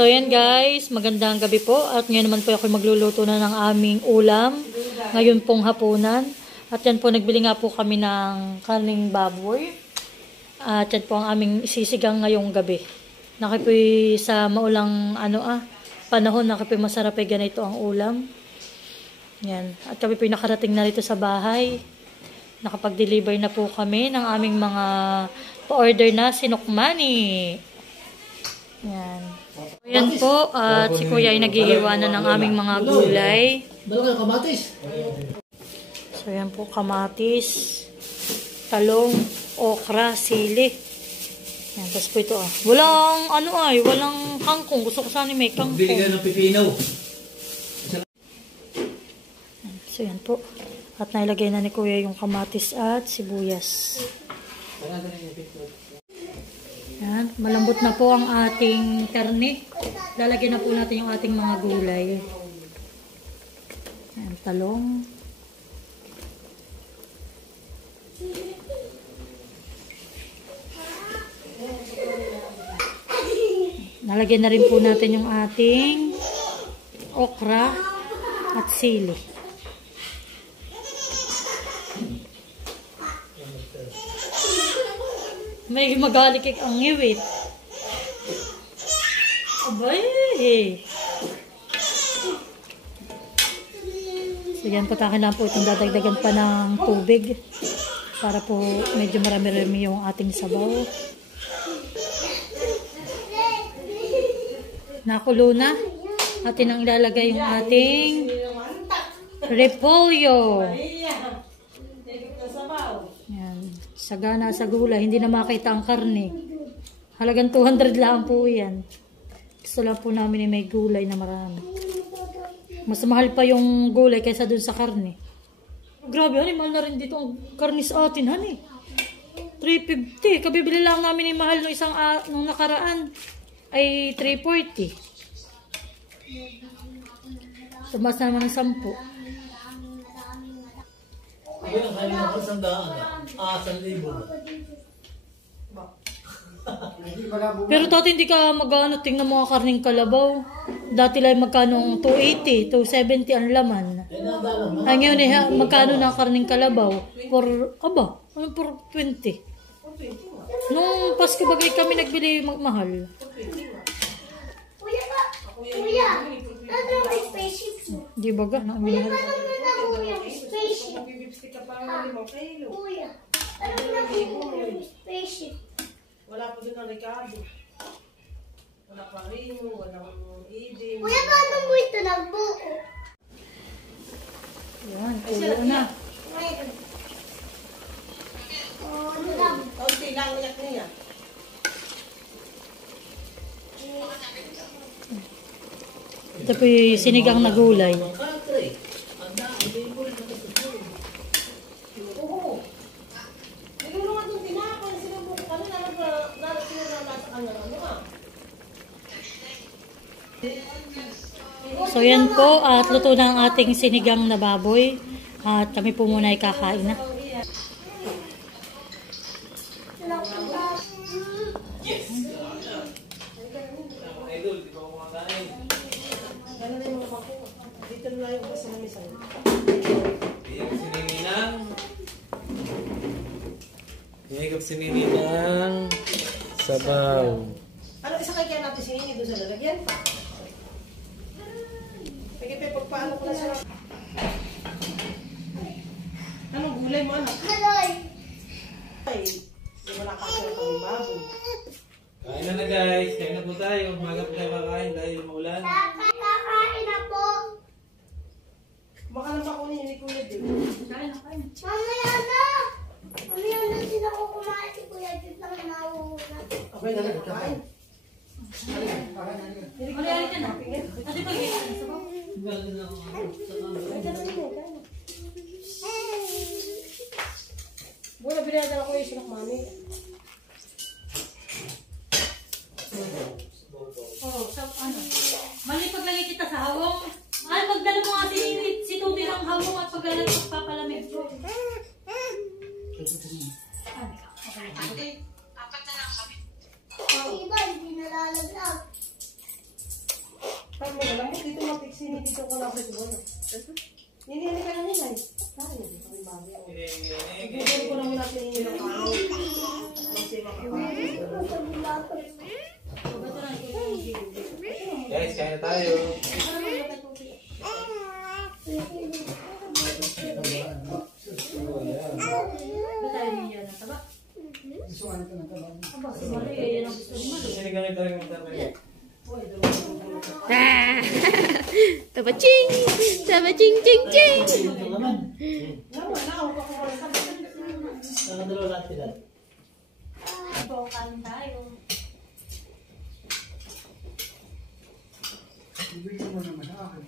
So yan guys, magandang gabi po. At ngayon naman po ako magluluto na ng aming ulam. Ngayon pong hapunan. At yan po, nagbili nga po kami ng karning baboy. At yan po ang aming isisigang ngayong gabi. Nakipoy sa maulang panahon, nakipoy masarap ay ganito ang ulam. Yan. At kami po nakarating na rito sa bahay. Nakapag-deliver na po kami ng aming mga pa-order na sinukmani. Yan. Yan po, at si Kuya ay naghihiwa na ng aming mga gulay. Kamatis. So yan po, kamatis, talong, okra, sili. Yan, tapos po ito walang kangkong. Gusto ko sana may kangkong. Bili ka ng pipino. So yan po. At nailagay na ni Kuya yung kamatis at sibuyas. Yan, malambot na po ang ating karne. Lalagyan na po natin yung ating mga gulay. Yan, talong. Nalagyan na rin po natin yung ating okra at sili. May magalik ang iwit. Abay! So yan, patakin lang po itong dadagdagan pa ng tubig para po medyo marami-rami yung ating sabaw. Nakulo na. Atin ang ilalagay yung ating repolyo. Yan. Sagana sa gulay. Hindi na makita ang karne. Halagang 200 lang po yan. Gusto lang po namin may gulay na marami. Mas mahal pa yung gulay kaysa dun sa karne. Grabe, mahal na rin dito ang karne sa atin, honey. 350. Kabibili lang namin yung mahal nung nakaraan ay 340. Tumas na naman ng 10. Ayun, kaya mo ko sandaan. 1,000. Pero dati hindi ka magano, tingnan mo ang karning kalabaw. Dati lang magkano 280, 270 ang laman. Ay ngayon magkano na karning kalabaw? For 20. Nung Pasko bagay kami nagbili magmahal. Kuya, nandun may spaceship. Di ba ga? Kuya, paano na yung spaceship? Kuya, paano na yung spaceship? Wala po din ang Ricardo. Wala pa rin, wala pang Eden. Kuya, paano mo ito nagbuo? Yan, ulo na. Ano lang? Kaunti lang niyak niya. Ito po yung sinigang na gulay. Oo. Nilulungan itong tinapon. Sinubuko kami narasinala sa kanya. So yan po, at luto na ang ating sinigang na baboy. At kami po muna ay kakain na. Yes. Idol, di ba kumakain? Gano'n na yung mga bako. Dito na lang yung sa namisan. Higop si Nini ng sabaw. Ano, isa kaya natin sinini doon sa lalagyan? Pagkipay, pagpaano ko na siya. Anong gulay mo, anak? Haloy! Ay, wala ka siya kami baboy. Kain na guys. Kain na po tayo. Umaga po tayo kakain dahil maulan. Kakain na po. Baka na ba kunin ni Kuya din? Kain na, kain. Mamaya na! Mamaya na sila ko kumain si Kuya Jun lang mauuna. Okay na lang, kain. Malayari ka na. Kasi pag iyan sa baboy. Wala, binadala ko yung sinakmani. Oo, mali paglagay kita sa hawong. Mahal, magdala mo nga si Tuti ng hawong at pagpapalamig. Iba, hindi nalalaglag. Pag mo alam mo, dito mapiksi ni dito ko lang sa siguro. Nini ka na nila. Tayo, kami bago. Ibigay ko lang natin yung ilang araw. Kasi makakain. Guys, kain na tayo. Sinigang ito rin yung tarpay. Tabaching! Tabaching, ching, ching! Kain tayo. Ibigay mo naman sa akin.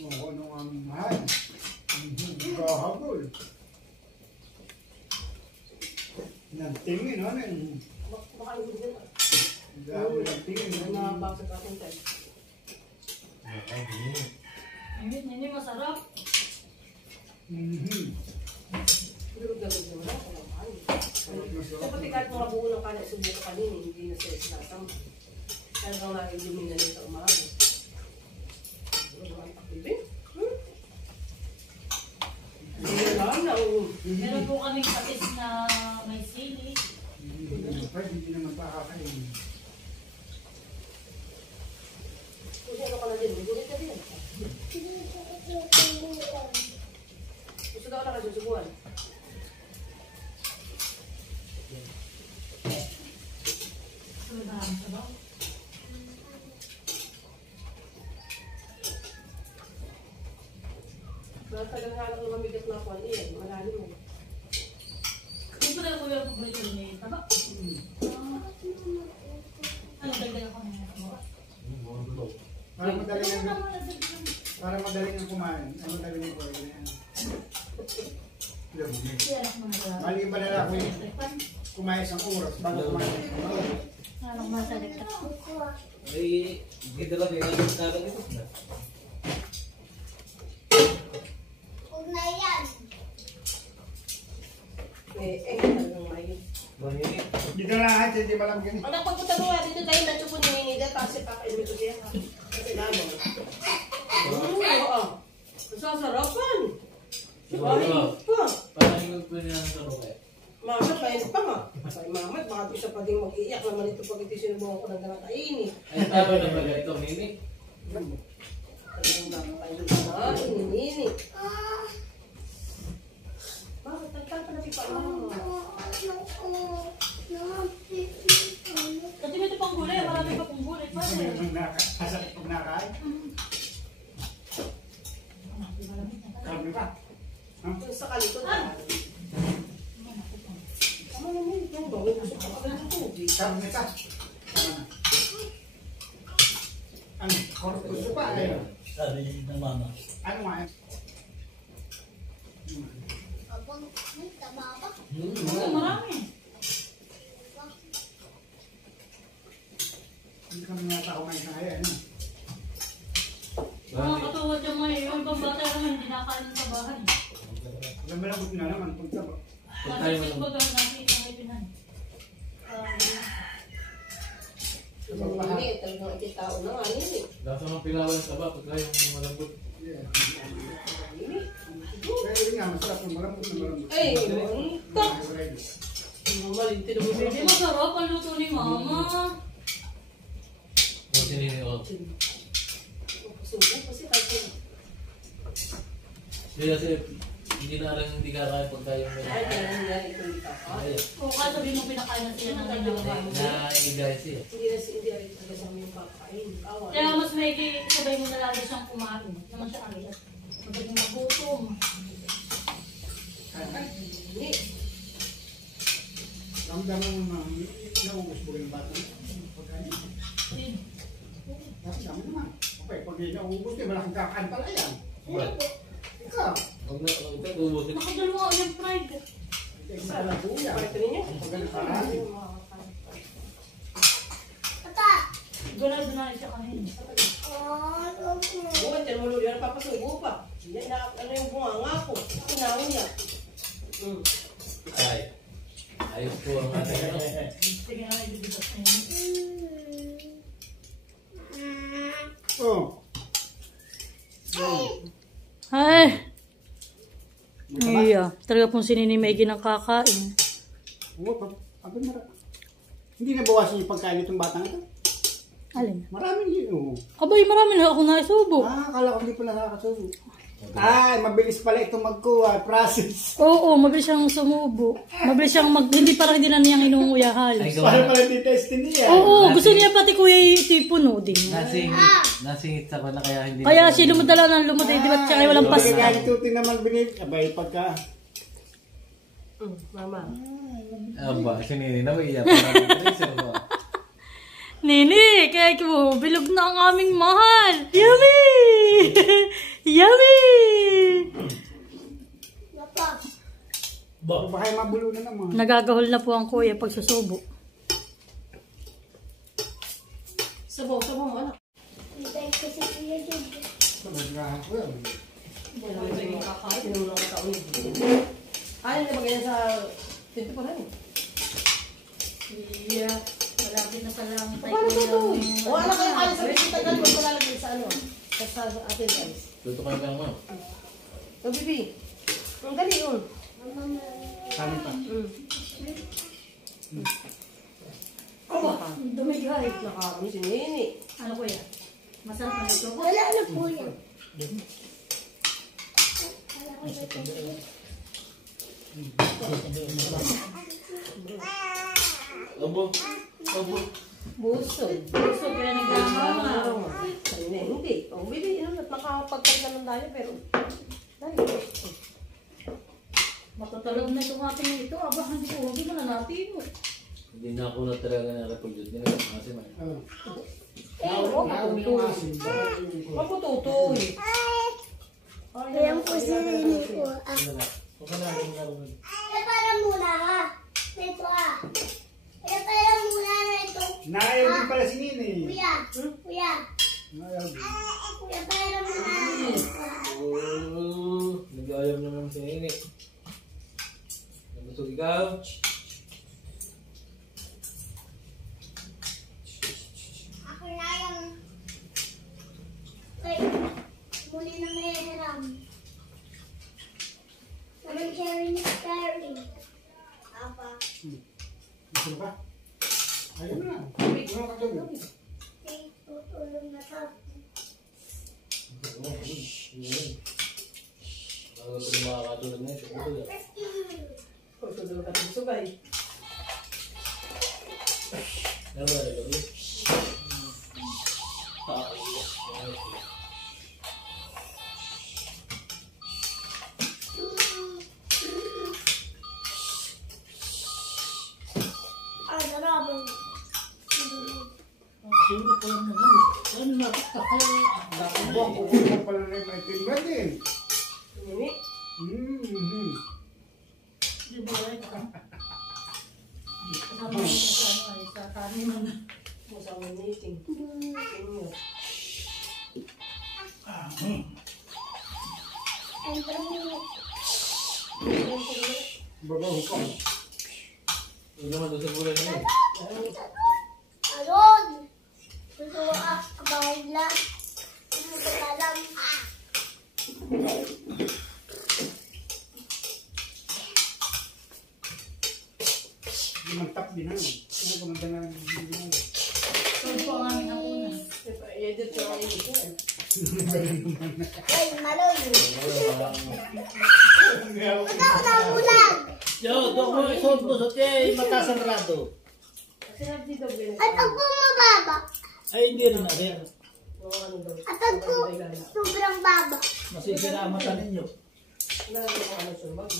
Ano ang mahal? Hindi ka habol. Nagtingin, ano yun? Baka ibigay na. Habol, nagtingin. Nabasa ka akong tayo. Ayun, hindi masarap. Gulog-gulog naman ako. Dapat kahit mga buo ng kanin, subukan kanina, hindi na sila sinasama. Kaya lang na-illumin na nito umaga. Meron po kaming patis na may sili. Hindi naman pakakain. Kung ano ka na din, gulit ka din. Gusto daw na kasusubuan. Dahil talagang halang naman bigat na ako, iyan, malalim mo. Hindi ko na kuya paborito ni Taba. Ano, dagdag ako ng mga. Para madaling ang kumain. Ano madaling ang kumain? Mali ba nila ako yung kumain isang oras bago kumain? Anong masalit ka? Ay, ganda lang yung tarang ito. Huwag na yan. Talagang may. Mahingit. Dito lahat, hindi malamig. Anak, pagpunta mo nga dito tayo, nandiyo po ni Minida, kasi pakainin ko siya. Kasi naman. Oo. Masasarapan. Mahingit pa. Parang ko niya ng tarong eh. Mamat, mahingit pa nga. Ay, mamat, baka di siya pa din mag-iiyak naman ito pag ito sinubukan ko ng ganakainin. Ay, taro na ba ito, Mimi? Talagang nakakainin na, ininini. Bakit? Nagtatanapin pa lang. Kasi may ito pang gulay, marami pa pang gulay pa eh. Kasakit pag nakain. Karami pa. Yung sa kalikot. Tama naman, yung bawin gusto ka pala ng tubig. Karami pa. Tama na. Ang korpus pa eh. Sabi ng mama. Ano nga eh? Abang, may taba ba? Marami. Hindi kami nata kumain sa kaya. Mga katuwad yung mga yung ibang bata naman hindi nakain sa bahay. Alam mo lang na naman. Pagtaba. Kasi yung baga natin ang ipinan. Hindi, talagang ikitao na nga nini. Dapat mga pilawan sa ba, pagka yung malambot. Pero yun nga, masarap ng malambot na malambot. Ay, muntak. Malinti na mo. Hindi masarap ang luto ni mama. Kung sinini o. Subo kasi kahit Kasi hindi na rin hindi kakain pagka yung ay, kaya nangyari kung hindi ka. Ay, Kung kasabihin mo pinakain na sila ng kanyang na-igay siya. Hindi na si hindi rin talaga sa mga kakain. Kawan. Kaya mas may sabay mo na lalo siyang kumain. Naman siya alit. Magiging magutom. Hindi. Ramdaman mo na nauusbog yung bata. Pagkain. Kasi dami naman. Okay, pag hindi nauubos, malaking kakaan pala yan. Ikaw. Huwag na ubusin. Nakadalawa yung pride. Sana kuya. Kahit ninyo. Pag ano parami. Tata! Gulay-gulay siya kanina. Bukan, yan mo luli. Ano papasubo pa? Yan na, ano yung bunganga ko? Kunaon niya. Ay. Ayos po ang ating ano. Sige na, ibibigay sa inyo. Talaga pong si Nini Maigi ng kakain. Oo, hindi na bawasan yung pagkain itong batang ito. Alin? Maraming yun. Oo. Abay, marami na ako naisubo. Akala ko hindi pala nakakasubo. Mabilis pala itong magkuha. Process. Oo, mabilis siyang sumubo. Mabilis siyang hindi na niyang inunguya halos. Paano pala titestin niya? Oo, gusto niya pati kuya ito puno din. Nasingit sa na kaya hindi. Kaya si lumudala ng lumutay, di ba? Tsaka walang Kasi pasta. nga itutin naman binib. Abay, pagka... Mama. Aba, si Nini na may iyak. Nini, kaya mo, bilog na ang aming mahal. Yummy! Yummy! Papa. Baka mabulo na naman. Nagagahol na po ang kuya pag susubo. Sabaw mo, anak. Hintay ko si Kuya Jud. Nagagahan ko yan. Hindi naman ito yung kakain. Tinulong ko sa ulit. Ay, hindi ba ganyan sa tinto pa rin? Yeah, malapit na pala ang tayo. Paano to? O, anak kayo kain sa bisita ka rin. Magpalalagay sa ano? Sa atin guys. Luto kayo lang mo. O, Bibi. Ang dali yun. Kami pa. Aba, dumigay. Nakakami si Nini. Ano kuya? Masarap na ito. Wala na po yan. Obo. Busog. Gusto kaya nagdama. Hindi. O, Bibi, nakapagpag naman tayo pero... Dali. Matatalog na itong ating ito. Aba, hindi mo na natin mo. Hindi na ako na talaga na-reproduce. Hindi na kasi man. Mapututoy. Ayan po si Nini ko. Para muna ha. Ito para muna na ito. Naayaw din pala si Nini. Kuya. Kuya. Naayaw din. Kuya, para muna na ito. Nag-ayam naman si Nini. Nabusog ikaw. Ako na yung... Ay, muli na may hiram. Sabi sharing is caring. Apa. Gusto ba? Ayaw na. Ano ka doon? Okay, tutulong na ka. Bago ito makakatulog na ito. Tutulog ka sa sugay. Ano ba ito? Ay, sarap. Sino pa naman? Ano na? Buwang pupunta pala na yung may timba din. Nini? Di ba rin ka? Kasama mo sa kanin mo na. Masama meeting. Ang dami. Babaw ko. Hindi naman doon sa bulan na yun. Alon! Gusto ko kabahay lang. Ano ka lang? Hindi magtap din ha. Ano ka magdala ng hindi. Ito po ang aming hapunan. I-edit ko ang ito. Ay, malon. Ayaw. Ito ako na ulang. Yo, doon mo isod mo sa tiyan. Matasarado. Sinabi daw ganyan. At pag bumababa. Ay, hindi rin na rin. Ano daw. At pag sobrang baba. Masisira ang mata ninyo. Ano ano sumbag.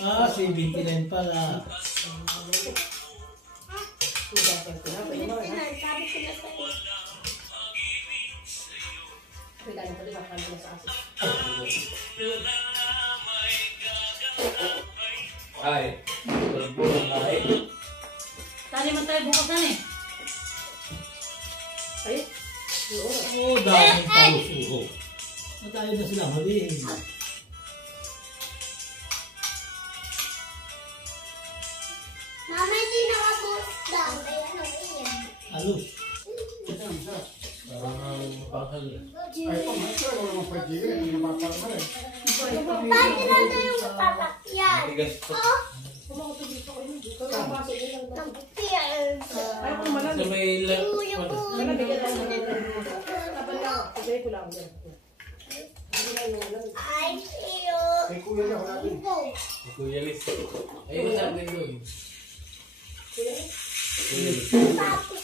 Ah, 79 pala. Ay, bulan na eh. Tali man tayo bukasan eh. Ay, Oh, daming pausuho. Matayo na sila halihin. Mama, hindi nakabuhos daw. Kaya ano, iyan. Alus. Panghal. Ay, pang-hatra, wala mong pag-gili. Hindi na maparmal eh. Bakit lang tayo mapapakyan? Tigas po. Nagpapakyan. Ayaw ko naman. Sa may Kuya ko. Wala, bigyan ako ng tapal lang. Sabay ko lang. Ay, iyo. Kay kuya niya, wala din. Kuya Liz. Ayun sa akin doon. Kuya Liz. Tapos